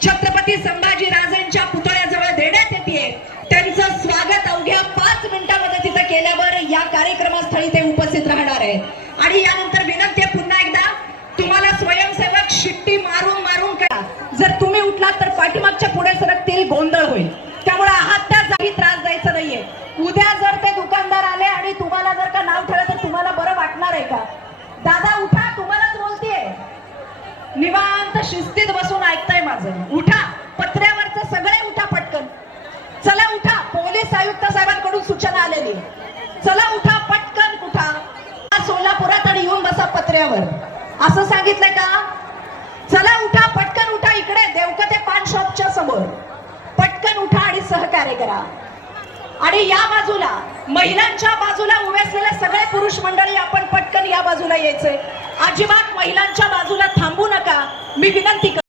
छत्रपती संभाजी राजेंच्या पुतळ्याजवळ देण्यात येते। त्यांचं स्वागत अवघ्या 5 मिनिटांमध्ये तिथे केल्यावर या कार्यक्रमस्थळी ते उपस्थित राहणार आहे। आणि यानंतर विनंती आहे पुन्हा एकदा, तुम्हाला स्वयंसेवक शिट्टी मारून मारून करा, जर तुम्ही उठलात तर पाठीमागच्या पुढे सरकतील, गोंधळ होईल। त्यामुळे आहात त्या जागी त्रास द्यायचा नाहीये। उद्या जर ते दुकानदार आले आणि तुम्हाला जर का नाव ठेवलं तर तुम्हाला बरं वाटणार आहे का? दादा उठा, तुम्हालाच बोलतेय, निवांत शिस्तीत बसून ऐकताय माझं। उठा, पत्र्यावरचं सगळे उठा पटकन, चला उठा। पोलीस आयुक्त साहेबांकडून सूचना आलेली, चला उठा पटकन उठा। सोलापुरात आणि येऊन बसा पत्र्यावर, असं सांगितलंय का? चला उठा पटकन उठा, इकडे देवकते पान शॉपच्या समोर पटकन उठा आणि सहकार्य करा। आणि या बाजूला महिलांच्या बाजूला उभे असलेले सगळे पुरुष मंडळी आपण पटकन या बाजूला यायचंय। अजिबात महिलांच्या बाजूला थांबू नका, मी विनंती करते।